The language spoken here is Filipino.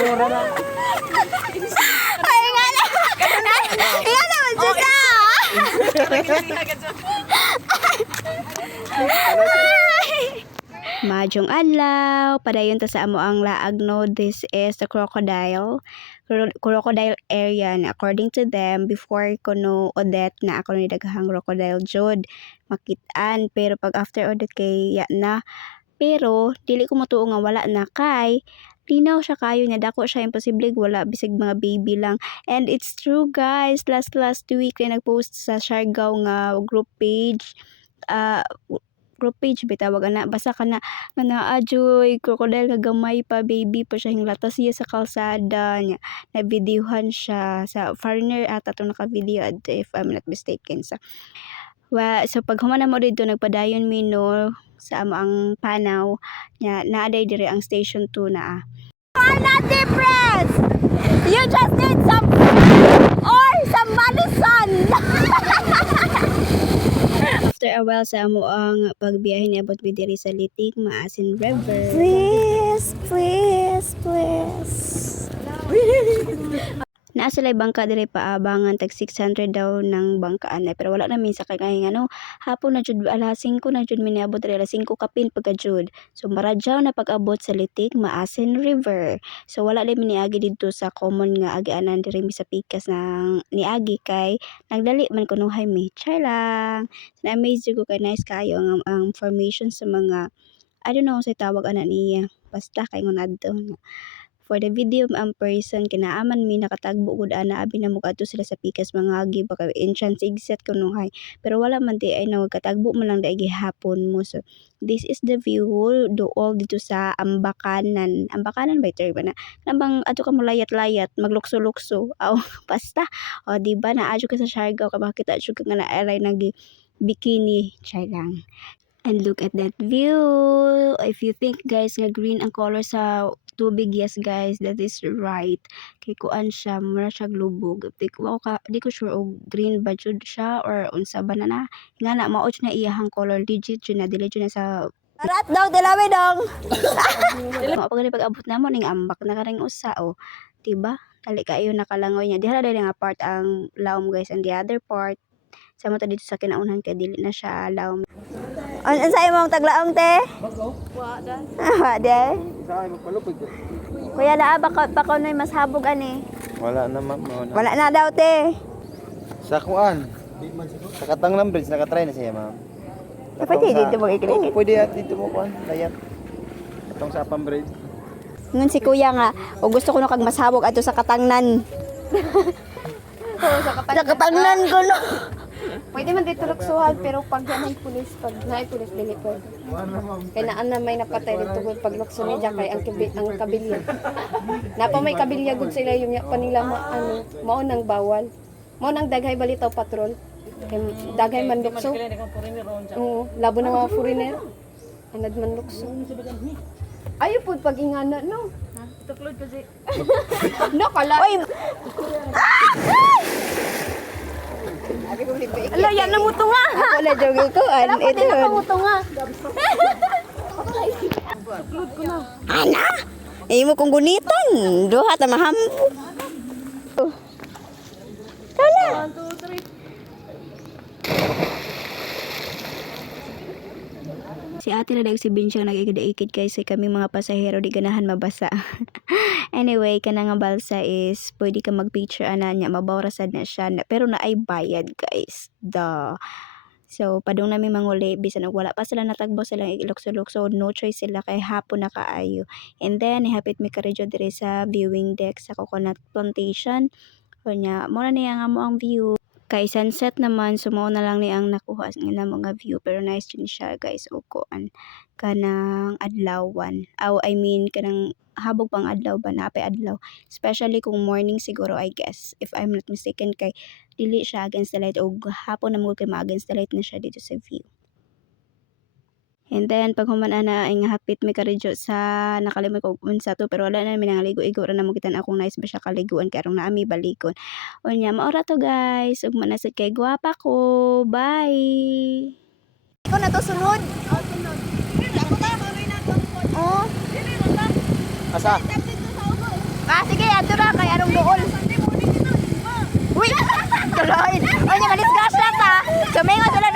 Mura na. Ay, nga na. Nga naman siya ka. Majong adlaw, padayon ta sa amo ang laag no. This is the crocodile area. And according to them, before ko no Odette na ako ni daghang crocodile jud makitaan, pero pag after Odette kay ya na, pero dili ko matuo nga wala na kay linaw siya kayo niya, dako siya, imposible wala bisig mga baby lang. And it's true guys, last week na nagpost sa Siargao nga group page, bitawag ana, basa ka na nga naajoy crocodile nga gamay pa, baby pa siya, hinglatas siya sa kalsada niya, na videohan siya sa foreigner ata to naka-video if I'm not mistaken. So pag humana mo dito nagpadayon mi no sa amo ang panaw nya, naaday dire ang station 2 na. Are not depressed. You just need some or some medicine. After a while sa amo ang pagbiyahe ni abot mi diri sa Litig Maasin River. Please. Naa sila bangka dire paabangan, tag 600 daw ng bangkaan pero wala namin sa kay ano hapon na jud, alas 5 na jud miniabot dire, alas 5 kapin pagka jud. So maradyaw na pag-abot sa Litig Maasin River. So wala lang miniagi dito sa common nga agianan dire mi sa pikas ng niagi kay nagdali man kuno hay mi. Char lang. Na amaze ko kay nice kayo ang formation sa mga I don't know sa tawag ana niya. Basta kay ngon adto. For the video ang person kinaaman mi nakatagbo gud ana abi na mugadto sila sa pikas mga agi baka entrance exit kuno hay, pero wala man di ay nagkatagbo man lang dai gihapon mo. So this is the view do all dito sa Ambakanan ba term na nambang ato ka mo layat-layat maglukso-lukso aw basta o di ba na adyo ka sa Siargao ka makita jud ka nga na nagi bikini chay lang. And look at that view. If you think guys nga green ang color sa tubig, yes guys, that is right. Kay kuan siya, mura siya lubog. Di ko sure og green ba jud siya or unsa ba na nga na mao na iyahang color, legit jud na dili jud na sa Arat daw dilawi dong. Mao pag abot na mo ning ambak na karing usa o. Diba? Dali kayo nakalangoy niya. Diha dali nga part ang laom guys, and the other part sa mo dito sa kinaunan kay dili na siya laom. Unsa imong taglaong te? Wa dan. Wa de. Sa ay magpalupig. Kuya laa baka noy mas habog ani. Wala na ma'am. Wala na daw te. Sa kuan. Sa Katanglan Bridge naka-try na siya ma'am. Pwede dito mo iklik. Pwede dito mo kuan, layat. Katong sa Apam Bridge. Ngun si kuya nga, o gusto ko no kag mas habog ato sa Katangnan. Sa Katangnan ko no. Pwede man dito luksuhan pero pag may pulis, dili pwede. Kaya naan na may napatay dito pag lukso niya kay ang kabilya. Napa may kabilya gud sila yung panila mao nang bawal. Mao nang daghay balitaw patrol. Kay daghay man lukso. Oo, labo na mga foreigner. Anad man lukso. Ayo pud pag ingana no. Tuklod kasi. No kala. Oy. Ala yan na mutunga. Ako na jogi ko an ito. Ito mutunga. Ana. Imo kong gunitan. Duha ta maham. Kala. 1 2 3. Si ate na nagsibin siya nagigid-ikid kay sa kami mga pasahero di ganahan mabasa. Anyway, kanang nga balsa is pwede ka mag-picture ana nya, mabawrasad na siya pero na ay bayad guys. So padung nami manguli bisan og wala pa sila natagbo sila ilukso-lukso, no choice sila kay hapon na kaayo. And then ihapit mi karedyo dire sa viewing deck sa coconut plantation. Kunya mo na niya nga mo ang view. Kay sunset naman, sumo na lang ni ang nakuha nga mga view, pero nice din siya guys. O kuan kanang adlawan, I mean kanang habog pang adlaw ba, napay adlaw, especially kung morning siguro I guess if I'm not mistaken, kay dili siya against the light o hapon na mo kay ma-against the light na siya dito sa view. And then pag human ana ay hapit mi karedyo sa nakalimot ko unsa to, pero wala na mi nangaligo-igo ra na mo kita akong nice ba siya kaliguan kay arong naami balikon. Unya maora to guys, ug manasad kay gwapa ko. Bye. Ikaw na to sunod. Oh. Asa? Sige, ato na kay anong dool. Uy! Kaloy. O niya, manisgas lang ta. Sumingon sila